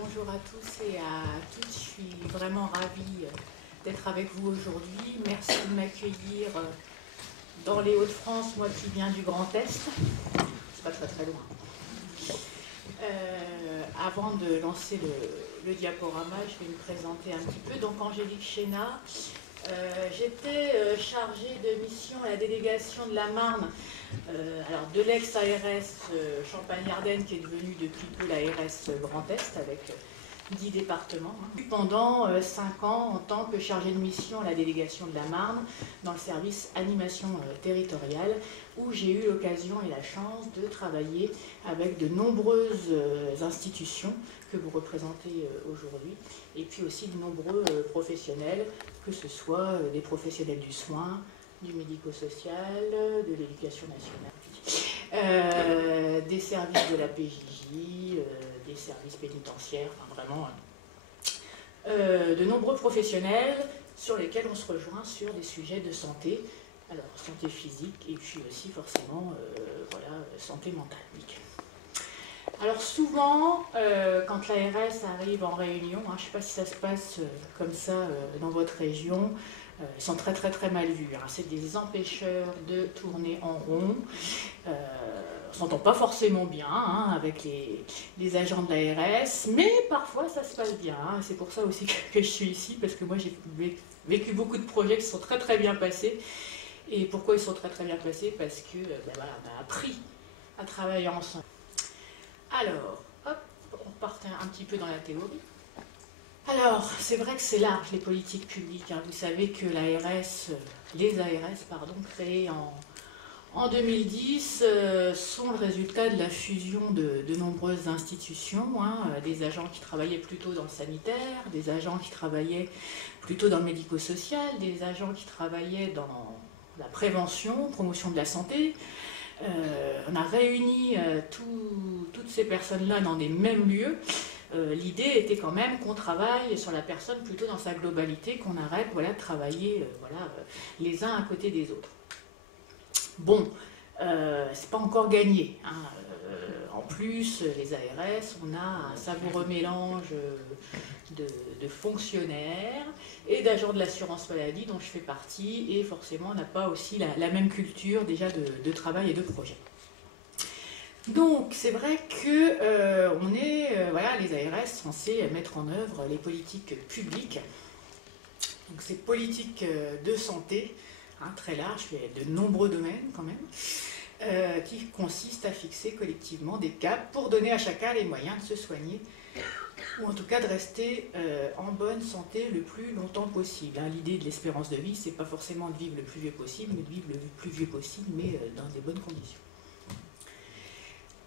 Bonjour à tous et à toutes, je suis vraiment ravie d'être avec vous aujourd'hui. Merci de m'accueillir dans les Hauts-de-France, moi qui viens du Grand Est. C'est pas très loin. Avant de lancer le diaporama, je vais me présenter un petit peu. Donc Angélique Chénat, j'étais chargée de mission à la délégation de la Marne, alors de l'ex-ARS Champagne-Ardenne qui est devenue depuis peu l'ARS Grand Est avec 10 départements. Pendant 5 ans en tant que chargée de mission à la délégation de la Marne dans le service animation territoriale où j'ai eu l'occasion et la chance de travailler avec de nombreuses institutions que vous représentez aujourd'hui et puis aussi de nombreux professionnels, que ce soit des professionnels du soin, du médico-social, de l'éducation nationale, des services de la PJJ, des services pénitentiaires, enfin vraiment de nombreux professionnels sur lesquels on se rejoint sur des sujets de santé, alors santé physique et puis aussi forcément voilà, santé mentale. Alors souvent, quand l'ARS arrive en réunion, je ne sais pas si ça se passe comme ça dans votre région, ils sont très mal vus. C'est des empêcheurs de tourner en rond. On ne s'entend pas forcément bien avec les agents de l'ARS, mais parfois ça se passe bien. C'est pour ça aussi que je suis ici, parce que moi j'ai vécu beaucoup de projets qui sont très bien passés. Et pourquoi ils sont très bien passés? Parce que voilà, on a appris à travailler ensemble. Alors, hop, on repart un petit peu dans la théorie. Alors, c'est vrai que c'est large, les politiques publiques. Vous savez que les ARS, créées en 2010, sont le résultat de la fusion de nombreuses institutions, des agents qui travaillaient plutôt dans le sanitaire, des agents qui travaillaient plutôt dans le médico-social, des agents qui travaillaient dans la prévention, promotion de la santé. On a réuni toutes ces personnes-là dans des mêmes lieux. L'idée était quand même qu'on travaille sur la personne plutôt dans sa globalité, qu'on arrête de travailler les uns à côté des autres. Bon, c'est pas encore gagné. En plus, les ARS, on a un savoureux mélange de fonctionnaires et d'agents de l'assurance maladie dont je fais partie, et forcément on n'a pas aussi la même culture déjà de travail et de projet. Donc c'est vrai que on est, les ARS censés mettre en œuvre les politiques publiques. Donc ces politiques de santé, très larges, de nombreux domaines quand même, qui consistent à fixer collectivement des caps pour donner à chacun les moyens de se soigner, ou en tout cas de rester en bonne santé le plus longtemps possible. L'idée de l'espérance de vie, c'est pas forcément de vivre le plus vieux possible, mais de vivre le plus vieux possible, mais dans des bonnes conditions.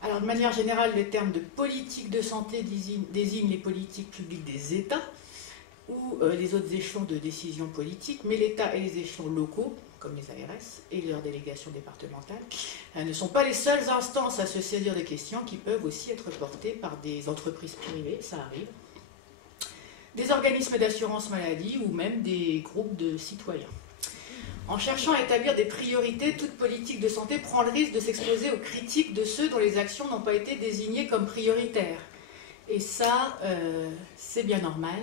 Alors de manière générale, le terme de politique de santé désigne les politiques publiques des États ou les autres échelons de décision politique, mais l'État et les échelons locaux, comme les ARS et leurs délégations départementales, ne sont pas les seules instances à se saisir des questions qui peuvent aussi être portées par des entreprises privées, ça arrive, des organismes d'assurance maladie ou même des groupes de citoyens. En cherchant à établir des priorités, toute politique de santé prend le risque de s'exposer aux critiques de ceux dont les actions n'ont pas été désignées comme prioritaires. Et ça, c'est bien normal.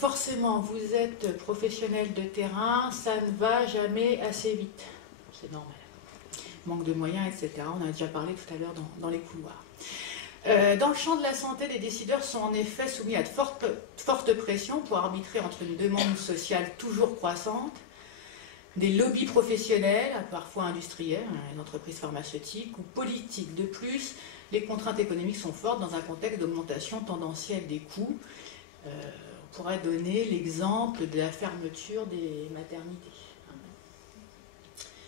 Forcément, vous êtes professionnel de terrain, ça ne va jamais assez vite. C'est normal. Manque de moyens, etc. On a déjà parlé tout à l'heure dans les couloirs. Dans le champ de la santé, les décideurs sont en effet soumis à de fortes pressions pour arbitrer entre une demande sociale toujours croissante, des lobbies professionnels, parfois industriels, une entreprise pharmaceutique ou politique. De plus, les contraintes économiques sont fortes dans un contexte d'augmentation tendancielle des coûts. On pourrait donner l'exemple de la fermeture des maternités,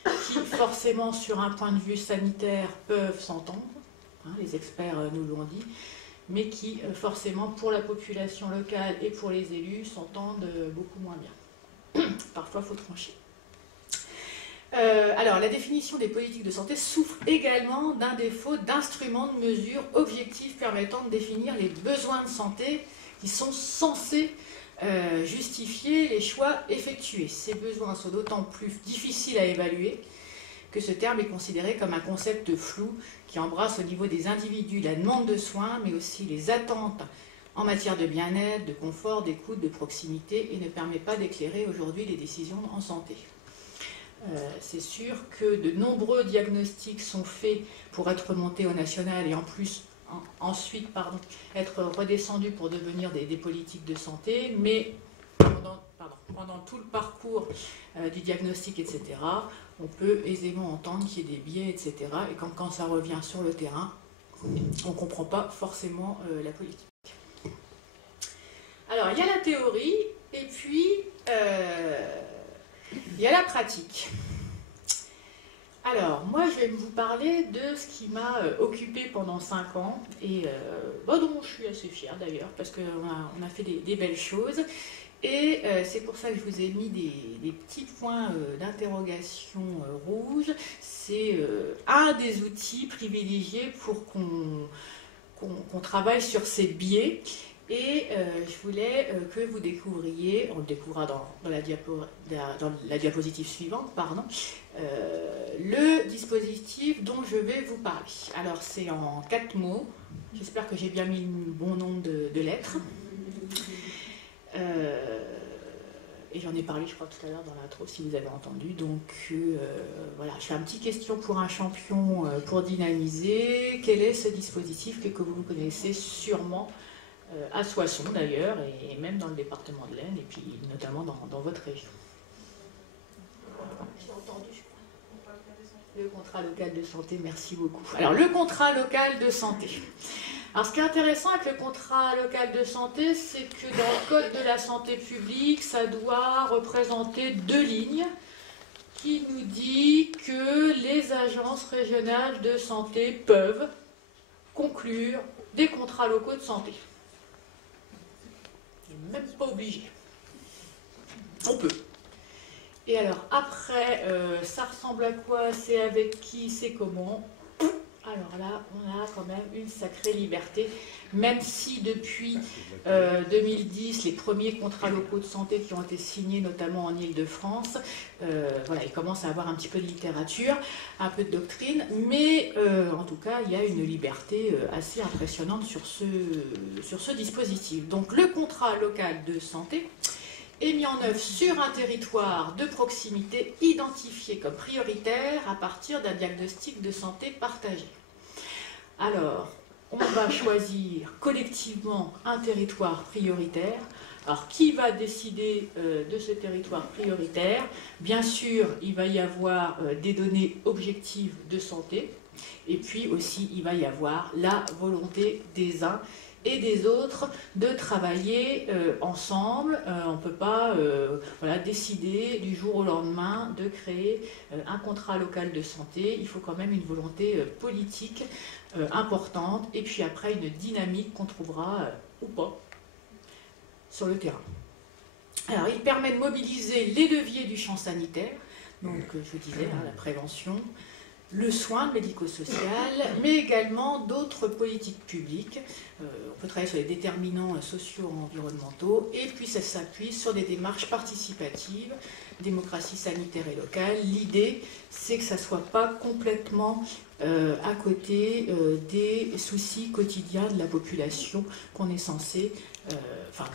qui forcément sur un point de vue sanitaire peuvent s'entendre, les experts nous l'ont dit, mais qui forcément pour la population locale et pour les élus s'entendent beaucoup moins bien. Parfois il faut trancher. Alors la définition des politiques de santé souffre également d'un défaut d'instruments de mesure objectifs permettant de définir les besoins de santé qui sont censés justifier les choix effectués. Ces besoins sont d'autant plus difficiles à évaluer que ce terme est considéré comme un concept flou qui embrasse au niveau des individus la demande de soins, mais aussi les attentes en matière de bien-être, de confort, d'écoute, de proximité, et ne permet pas d'éclairer aujourd'hui les décisions en santé. C'est sûr que de nombreux diagnostics sont faits pour être remontés au national et ensuite être redescendus pour devenir des politiques de santé, mais pendant tout le parcours du diagnostic, etc., on peut aisément entendre qu'il y ait des biais, etc., et quand ça revient sur le terrain, on ne comprend pas forcément la politique. Alors, il y a la théorie, et puis il y a la pratique. Alors, moi, je vais vous parler de ce qui m'a occupée pendant 5 ans, et dont je suis assez fière d'ailleurs, parce qu'on a fait des belles choses. Et c'est pour ça que je vous ai mis des petits points d'interrogation rouges. C'est un des outils privilégiés pour qu'on travaille sur ces biais. Et je voulais que vous découvriez, on le découvrira dans la diapositive suivante, le dispositif dont je vais vous parler. Alors c'est en 4 mots, j'espère que j'ai bien mis le bon nombre de lettres. Et j'en ai parlé, je crois, tout à l'heure dans l'intro, si vous avez entendu. Donc voilà, je fais un petit question pour un champion pour dynamiser. Quel est ce dispositif que vous connaissez sûrement à Soissons d'ailleurs, et même dans le département de l'Aisne, et puis notamment dans votre région. J'ai entendu, je crois. Le contrat local de santé, merci beaucoup. Alors, le contrat local de santé. Alors, ce qui est intéressant avec le contrat local de santé, c'est que dans le Code de la santé publique, ça doit représenter 2 lignes qui nous dit que les agences régionales de santé peuvent conclure des contrats locaux de santé. Même pas obligé. On peut. Et alors après, ça ressemble à quoi? C'est avec qui? C'est comment? Alors là, on a quand même une sacrée liberté, même si depuis 2010, les premiers contrats locaux de santé qui ont été signés, notamment en Île-de-France, voilà, ils commencent à avoir un petit peu de littérature, un peu de doctrine, mais en tout cas, il y a une liberté assez impressionnante sur ce dispositif. Donc le contrat local de santé est mis en œuvre sur un territoire de proximité identifié comme prioritaire à partir d'un diagnostic de santé partagé. Alors, on va choisir collectivement un territoire prioritaire. Alors, qui va décider de ce territoire prioritaire? Bien sûr, il va y avoir des données objectives de santé, et puis aussi, il va y avoir la volonté des uns et des autres de travailler ensemble. On ne peut pas décider du jour au lendemain de créer un contrat local de santé. Il faut quand même une volonté politique importante, et puis après une dynamique qu'on trouvera ou pas sur le terrain. Alors, il permet de mobiliser les leviers du champ sanitaire, donc je vous disais, la prévention, le soin médico-social, mais également d'autres politiques publiques. On peut travailler sur les déterminants sociaux et environnementaux, et puis ça s'appuie sur des démarches participatives, démocratie sanitaire et locale. L'idée, c'est que ça ne soit pas complètement à côté des soucis quotidiens de la population qu'on est censé,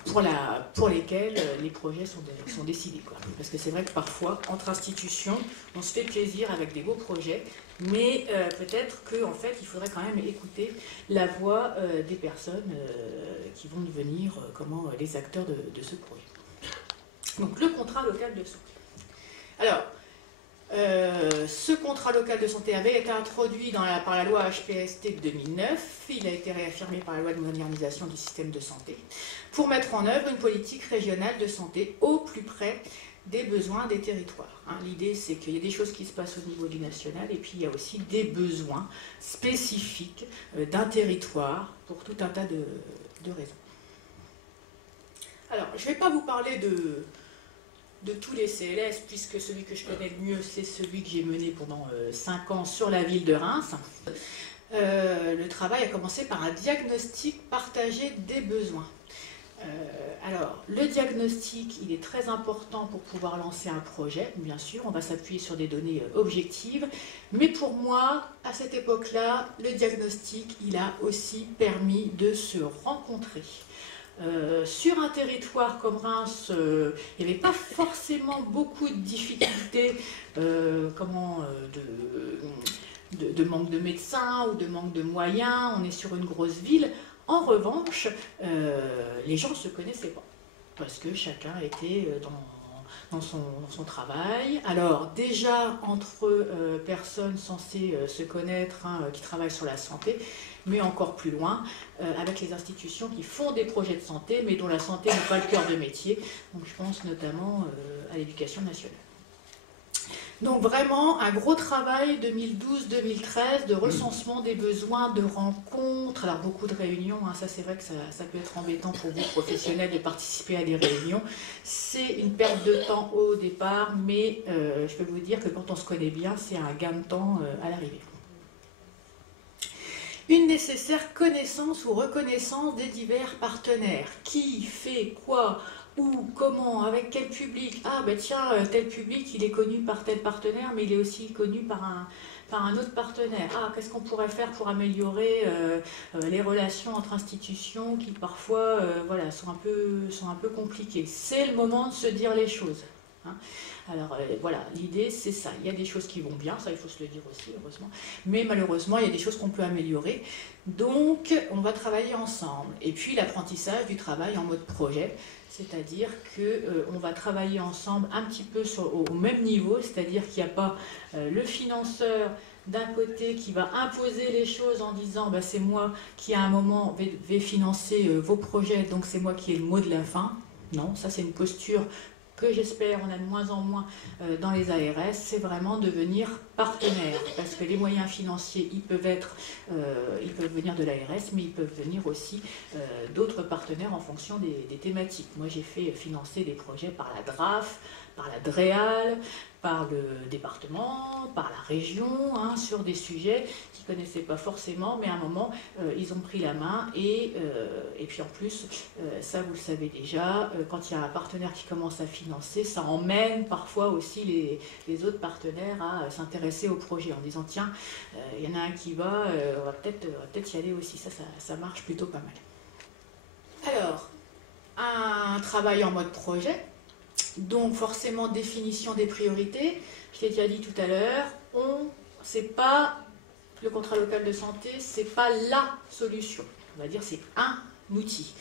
pour lesquels les projets sont décidés, quoi. Parce que c'est vrai que parfois, entre institutions, on se fait plaisir avec des beaux projets, mais peut-être qu'en fait, il faudrait quand même écouter la voix des personnes qui vont devenir les acteurs de ce projet. Donc, le contrat local de santé. Alors, ce contrat local de santé avait été introduit par la loi HPST de 2009. Il a été réaffirmé par la loi de modernisation du système de santé pour mettre en œuvre une politique régionale de santé au plus près des besoins des territoires. L'idée, c'est qu'il y a des choses qui se passent au niveau du national, et puis il y a aussi des besoins spécifiques d'un territoire pour tout un tas de raisons. Alors, je ne vais pas vous parler de tous les CLS, puisque celui que je connais le mieux, c'est celui que j'ai mené pendant 5 ans sur la ville de Reims. Le travail a commencé par un diagnostic partagé des besoins. Alors, le diagnostic, il est très important pour pouvoir lancer un projet, bien sûr, on va s'appuyer sur des données objectives, mais pour moi, à cette époque-là, le diagnostic, il a aussi permis de se rencontrer. Sur un territoire comme Reims, il n'y avait pas forcément beaucoup de difficultés de manque de médecins ou de manque de moyens, on est sur une grosse ville. En revanche, les gens ne se connaissaient pas, parce que chacun était dans son travail. Alors déjà, entre personnes censées se connaître, hein, qui travaillent sur la santé, mais encore plus loin, avec les institutions qui font des projets de santé, mais dont la santé n'est pas le cœur de métier. Donc je pense notamment à l'éducation nationale. Donc vraiment un gros travail 2012-2013 de recensement des besoins, de rencontres, alors beaucoup de réunions, hein, ça c'est vrai que ça peut être embêtant pour vous professionnels de participer à des réunions. C'est une perte de temps au départ, mais je peux vous dire que quand on se connaît bien, c'est un gain de temps à l'arrivée. Une nécessaire connaissance ou reconnaissance des divers partenaires. Qui fait quoi, où, comment, avec quel public. Ah ben tiens, tel public, il est connu par tel partenaire, mais il est aussi connu par un autre partenaire. Ah, qu'est-ce qu'on pourrait faire pour améliorer les relations entre institutions qui parfois voilà, sont un peu compliquées. C'est le moment de se dire les choses. Hein. Alors voilà, l'idée c'est ça, il y a des choses qui vont bien, ça il faut se le dire aussi, heureusement, mais malheureusement il y a des choses qu'on peut améliorer, donc on va travailler ensemble. Et puis l'apprentissage du travail en mode projet, c'est-à-dire qu'on va travailler ensemble un petit peu au même niveau, c'est-à-dire qu'il n'y a pas le financeur d'un côté qui va imposer les choses en disant bah, c'est moi qui à un moment vais financer vos projets, donc c'est moi qui ai le mot de la fin. Non, ça c'est une posture que j'espère on a de moins en moins dans les ARS, c'est vraiment devenir partenaire, parce que les moyens financiers, ils peuvent venir de l'ARS, mais ils peuvent venir aussi d'autres partenaires en fonction des thématiques. Moi j'ai fait financer des projets par la DRAF, par la DREAL, par le département, par la région, hein, sur des sujets qu'ils ne connaissaient pas forcément, mais à un moment, ils ont pris la main et puis en plus, ça vous le savez déjà, quand il y a un partenaire qui commence à financer, ça emmène parfois aussi les autres partenaires à s'intéresser au projet en disant tiens, il y en a un qui va, on va peut-être y aller aussi, ça marche plutôt pas mal. Alors, un travail en mode projet. Donc forcément définition des priorités, je l'ai déjà dit tout à l'heure, c'est pas le contrat local de santé, c'est pas la solution, on va dire c'est un outil.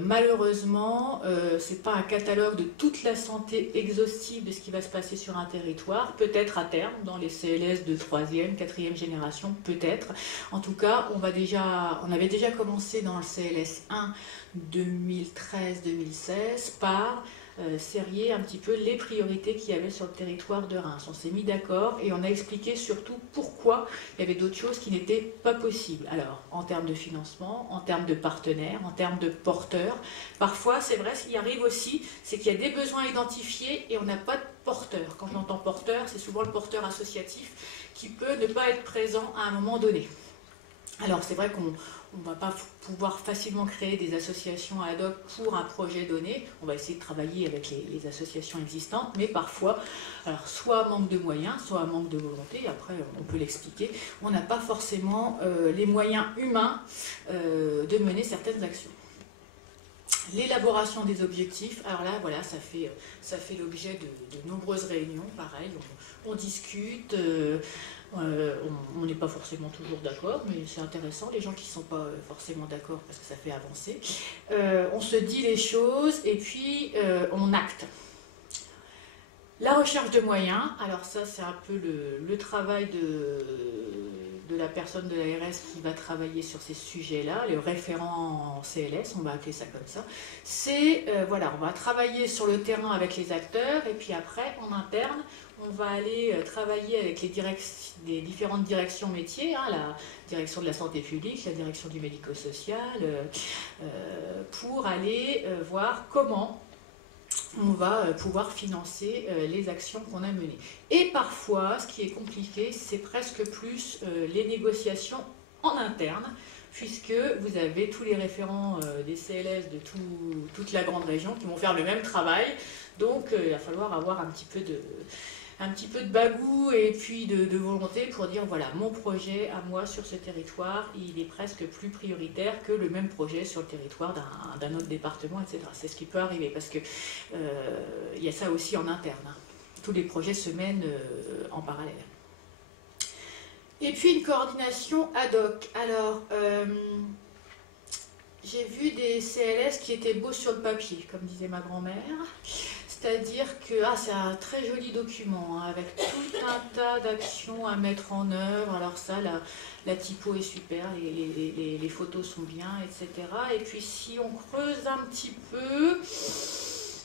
Malheureusement, c'est pas un catalogue de toute la santé exhaustive de ce qui va se passer sur un territoire, peut-être à terme, dans les CLS de 3e, 4e génération, peut-être. En tout cas, on avait déjà commencé dans le CLS 1 2013-2016 par serrer un petit peu les priorités qu'il y avait sur le territoire de Reims. On s'est mis d'accord et on a expliqué surtout pourquoi il y avait d'autres choses qui n'étaient pas possibles. Alors, en termes de financement, en termes de partenaires, en termes de porteurs, parfois, c'est vrai, ce qui arrive aussi, c'est qu'il y a des besoins identifiés et on n'a pas de porteur. Quand j'entends porteur, c'est souvent le porteur associatif qui peut ne pas être présent à un moment donné. Alors, c'est vrai qu'on ne va pas pouvoir facilement créer des associations ad hoc pour un projet donné. On va essayer de travailler avec les associations existantes, mais parfois, alors soit manque de moyens, soit manque de volonté, après on peut l'expliquer, on n'a pas forcément les moyens humains de mener certaines actions. L'élaboration des objectifs, alors là, voilà, ça fait l'objet de nombreuses réunions, pareil, on discute, on n'est pas forcément toujours d'accord, mais c'est intéressant, les gens qui ne sont pas forcément d'accord, parce que ça fait avancer. On se dit les choses, et puis on acte. La recherche de moyens, alors ça c'est un peu le travail de la personne de l'ARS qui va travailler sur ces sujets-là, le référent en CLS, on va appeler ça comme ça. C'est, voilà, on va travailler sur le terrain avec les acteurs, et puis après, en interne, on va aller travailler avec les différentes directions métiers, hein, la direction de la santé publique, la direction du médico-social, pour aller voir comment on va pouvoir financer les actions qu'on a menées. Et parfois, ce qui est compliqué, c'est presque plus les négociations en interne puisque vous avez tous les référents des CLS de toute la grande région qui vont faire le même travail. Donc il va falloir avoir un petit peu de bagou et puis de volonté pour dire voilà, mon projet à moi sur ce territoire, il est presque plus prioritaire que le même projet sur le territoire d'un autre département, etc. C'est ce qui peut arriver parce que il y a ça aussi en interne. Hein. Tous les projets se mènent en parallèle. Et puis une coordination ad hoc. Alors, j'ai vu des CLS qui étaient beaux sur le papier, comme disait ma grand-mère. C'est-à-dire que c'est un très joli document, hein, avec tout un tas d'actions à mettre en œuvre. Alors ça, la typo est super, les photos sont bien, etc. Et puis si on creuse un petit peu,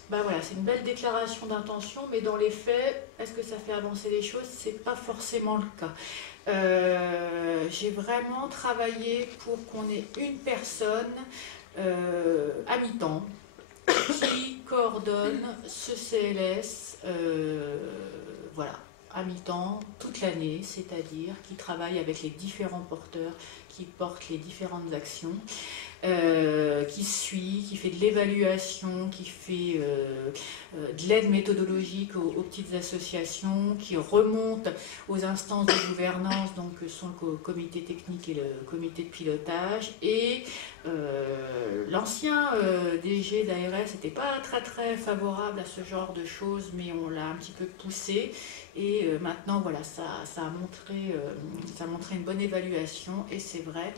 ben voilà, c'est une belle déclaration d'intention, mais dans les faits, est-ce que ça fait avancer les choses? C'est pas forcément le cas. J'ai vraiment travaillé pour qu'on ait une personne à mi-temps qui coordonne ce CLS voilà, à mi-temps toute l'année, c'est-à-dire qui travaille avec les différents porteurs, qui portent les différentes actions, qui suit, qui fait de l'évaluation, qui fait de l'aide méthodologique aux petites associations, qui remonte aux instances de gouvernance, donc sont le comité technique et le comité de pilotage. Et l'ancien DG d'ARS n'était pas très favorable à ce genre de choses, mais on l'a un petit peu poussé. Et maintenant, voilà, ça a montré une bonne évaluation. Et c'est vrai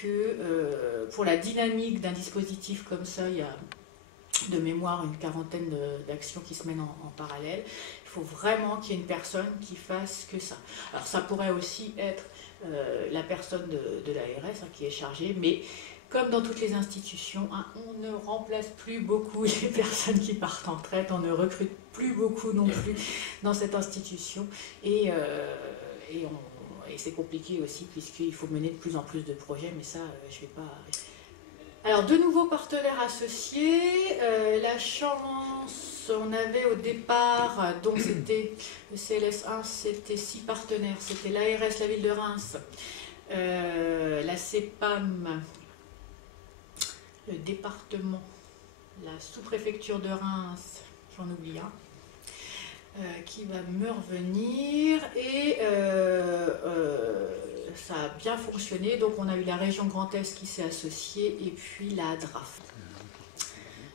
que pour la dynamique d'un dispositif comme ça, il y a de mémoire une quarantaine d'actions qui se mènent en parallèle. Il faut vraiment qu'il y ait une personne qui fasse que ça. Alors ça pourrait aussi être la personne de l'ARS qui est chargée, mais comme dans toutes les institutions, on ne remplace plus beaucoup les personnes qui partent en retraite, on ne recrute plus beaucoup non plus dans cette institution, et c'est compliqué aussi puisqu'il faut mener de plus en plus de projets, mais ça, je ne vais pas... Alors, de nouveaux partenaires associés, la chance, on avait au départ, donc c'était le CLS1, c'était 6 partenaires, c'était l'ARS, la ville de Reims, la CEPAM, le département, la sous-préfecture de Reims, j'en oublie un, qui va me revenir, et ça a bien fonctionné. Donc on a eu la région Grand Est qui s'est associée et puis la DRAF.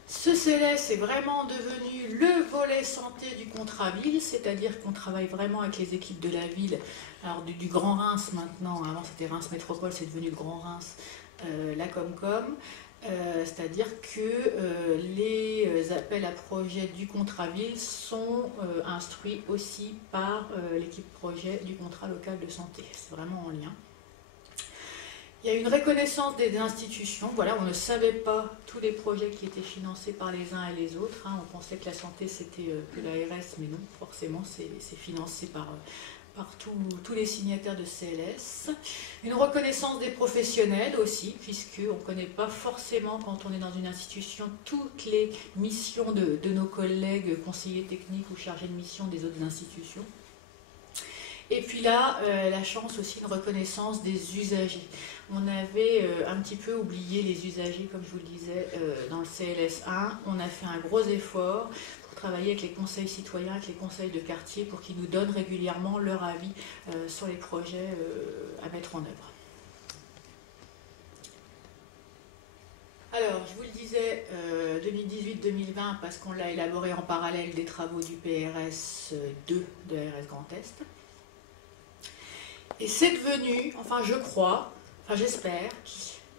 Ce CLS est vraiment devenu le volet santé du contrat ville, c'est-à-dire qu'on travaille vraiment avec les équipes de la ville, alors du Grand Reims maintenant, avant c'était Reims Métropole, c'est devenu le Grand Reims, la Comcom. C'est-à-dire que les appels à projets du contrat ville sont instruits aussi par l'équipe projet du contrat local de santé. C'est vraiment en lien. Il y a une reconnaissance des institutions. Voilà, on ne savait pas tous les projets qui étaient financés par les uns et les autres. Hein. On pensait que la santé c'était que l'ARS, mais non, forcément c'est financé par tous les signataires de CLS. Une reconnaissance des professionnels aussi, puisqu'on ne connaît pas forcément, quand on est dans une institution, toutes les missions de nos collègues conseillers techniques ou chargés de mission des autres institutions. Et puis là, la chance aussi, une reconnaissance des usagers. On avait un petit peu oublié les usagers, comme je vous le disais, dans le CLS1. On a fait un gros effort travailler avec les conseils citoyens, avec les conseils de quartier pour qu'ils nous donnent régulièrement leur avis sur les projets à mettre en œuvre. Alors, je vous le disais, 2018-2020, parce qu'on l'a élaboré en parallèle des travaux du PRS 2 de l'ARS Grand Est. Et c'est devenu, enfin je crois, enfin j'espère,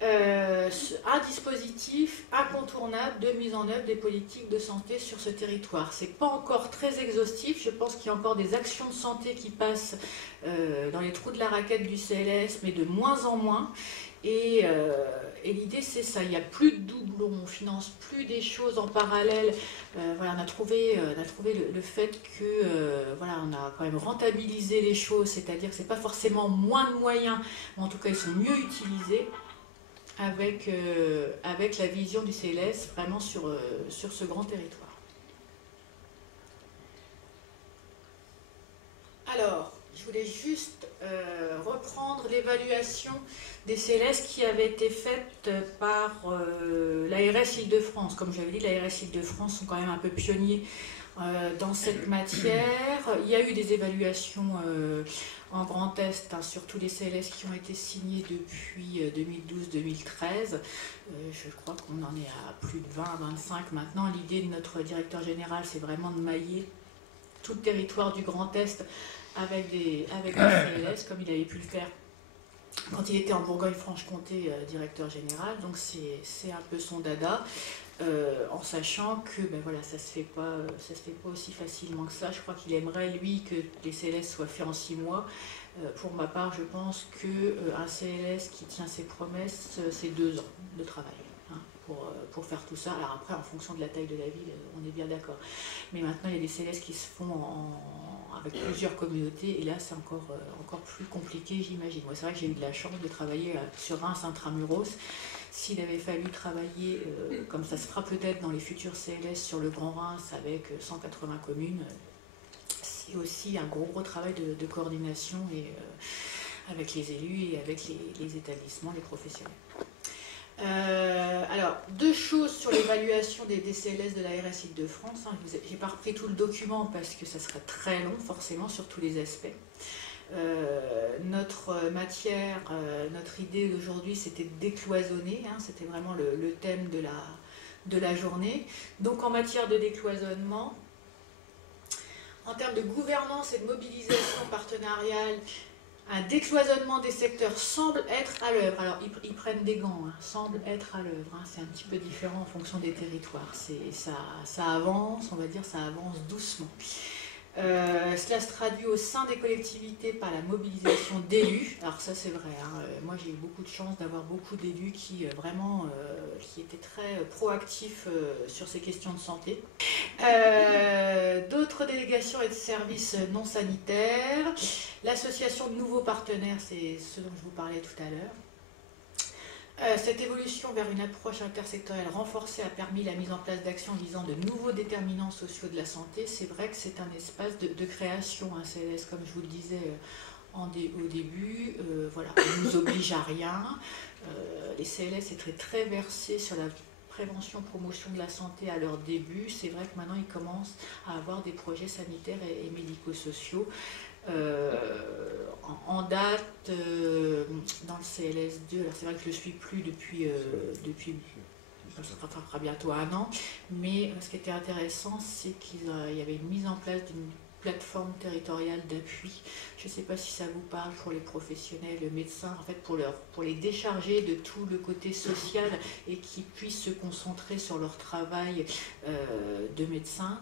un dispositif incontournable de mise en œuvre des politiques de santé sur ce territoire. Ce n'est pas encore très exhaustif, je pense qu'il y a encore des actions de santé qui passent dans les trous de la raquette du CLS, mais de moins en moins. Et l'idée c'est ça, il n'y a plus de doublons, on ne finance plus des choses en parallèle. Voilà, on a trouvé le fait que voilà, on a quand même rentabilisé les choses, c'est-à-dire que ce n'est pas forcément moins de moyens, mais en tout cas ils sont mieux utilisés. Avec la vision du CLS vraiment sur ce grand territoire. Alors, je voulais juste reprendre les l'évaluation des CLS qui avait été faite par l'ARS Île-de-France. Comme j'avais dit, l'ARS Île-de-France sont quand même un peu pionniers dans cette matière. Il y a eu des évaluations en Grand Est, hein, sur tous les CLS qui ont été signés depuis 2012-2013. Je crois qu'on en est à plus de 20-25 maintenant. L'idée de notre directeur général, c'est vraiment de mailler tout le territoire du Grand Est avec des CLS, comme il avait pu le faire quand il était en Bourgogne-Franche-Comté directeur général. Donc c'est un peu son dada, en sachant que ben voilà, ça se fait pas aussi facilement que ça. Je crois qu'il aimerait, lui, que les CLS soient faits en 6 mois. Pour ma part, je pense qu'un CLS qui tient ses promesses, c'est 2 ans de travail, hein, pour faire tout ça. Alors après, en fonction de la taille de la ville, on est bien d'accord. Mais maintenant, il y a des CLS qui se font avec plusieurs communautés, et là, c'est encore plus compliqué, j'imagine. Moi, c'est vrai que j'ai eu de la chance de travailler sur Reims intramuros. S'il avait fallu travailler, comme ça se fera peut-être dans les futurs CLS, sur le Grand Reims avec 180 communes, c'est aussi un gros travail de coordination et, avec les élus et avec les établissements, les professionnels. Alors, 2 choses sur l'évaluation des CLS de l'ARS Île-de-France. Hein. Je n'ai pas repris tout le document parce que ça serait très long, forcément, sur tous les aspects. Notre matière, notre idée d'aujourd'hui, c'était de décloisonner, hein, c'était vraiment le thème de la journée. Donc en matière de décloisonnement, en termes de gouvernance et de mobilisation partenariale, un décloisonnement des secteurs semble être à l'œuvre. Alors ils prennent des gants, hein, semble être à l'œuvre, hein, c'est un petit peu différent en fonction des territoires. Ça avance, on va dire, ça avance doucement. Cela se traduit au sein des collectivités par la mobilisation d'élus. Alors ça c'est vrai, hein. Moi j'ai eu beaucoup de chance d'avoir beaucoup d'élus qui qui étaient très proactifs sur ces questions de santé. D'autres délégations et de services non sanitaires. L'association de nouveaux partenaires, c'est ce dont je vous parlais tout à l'heure. Cette évolution vers une approche intersectorielle renforcée a permis la mise en place d'actions visant de nouveaux déterminants sociaux de la santé. C'est vrai que c'est un espace de création, un CLS, comme je vous le disais au début. Voilà, on ne nous oblige à rien. Les CLS étaient très versés sur la prévention, promotion de la santé à leur début. C'est vrai que maintenant, ils commencent à avoir des projets sanitaires et médico-sociaux. En date, dans le CLS2, alors c'est vrai que je ne le suis plus depuis ça fera bientôt 1 an, mais ce qui était intéressant, c'est qu'il y avait une mise en place d'une plateforme territoriale d'appui. Je ne sais pas si ça vous parle, pour les professionnels, les médecins, en fait pour les décharger de tout le côté social et qu'ils puissent se concentrer sur leur travail de médecin.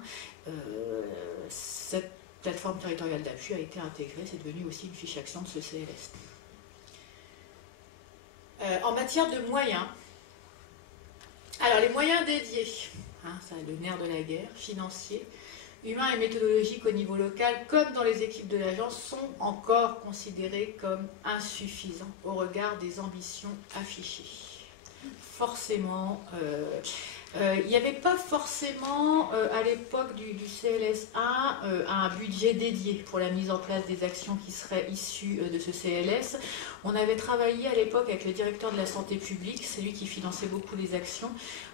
Cette plateforme territoriale d'appui a été intégrée, c'est devenu aussi une fiche action de ce CLS. En matière de moyens, alors les moyens dédiés, hein, ça le nerf de la guerre, financiers, humains et méthodologiques au niveau local, comme dans les équipes de l'agence, sont encore considérés comme insuffisants au regard des ambitions affichées. Forcément, il n'y avait pas forcément à l'époque du CLS1 un budget dédié pour la mise en place des actions qui seraient issues de ce CLS. On avait travaillé à l'époque avec le directeur de la santé publique, c'est lui qui finançait beaucoup les actions,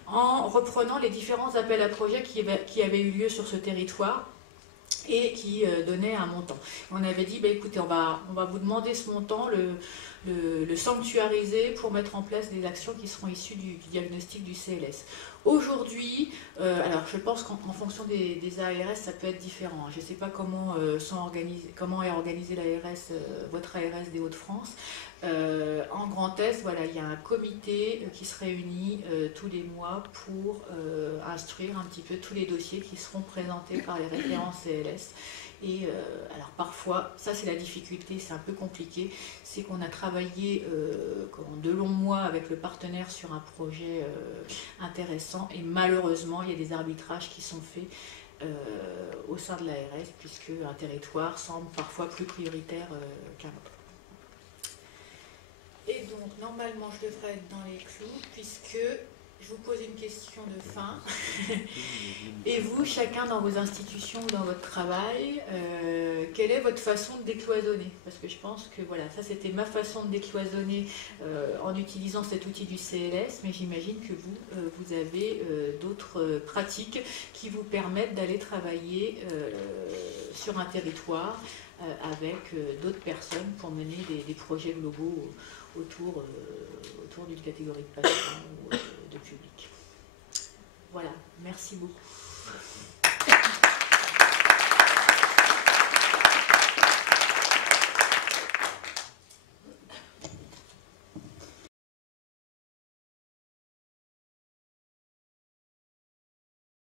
en reprenant les différents appels à projets qui avaient eu lieu sur ce territoire et qui donnaient un montant. On avait dit, bah, écoutez, on va vous demander ce montant, le sanctuariser pour mettre en place des actions qui seront issues du diagnostic du CLS. Aujourd'hui, alors je pense qu'en fonction des ARS, ça peut être différent. Je ne sais pas comment est organisée l'ARS, votre ARS des Hauts-de-France. En Grand Est, voilà, il y a un comité qui se réunit tous les mois pour instruire un petit peu tous les dossiers qui seront présentés par les référents CLS. Et alors parfois, ça c'est la difficulté, c'est un peu compliqué, c'est qu'on a travaillé de longs mois avec le partenaire sur un projet intéressant et malheureusement il y a des arbitrages qui sont faits au sein de l'ARS puisque un territoire semble parfois plus prioritaire qu'un autre. Et donc normalement je devrais être dans les clous puisque Je vous pose une question de fin. Et vous, chacun dans vos institutions ou dans votre travail, quelle est votre façon de décloisonner? Parce que je pense que voilà, ça c'était ma façon de décloisonner en utilisant cet outil du CLS, mais j'imagine que vous avez d'autres pratiques qui vous permettent d'aller travailler sur un territoire avec d'autres personnes pour mener des projets globaux autour d'une catégorie de patients ou de public. Voilà, merci beaucoup.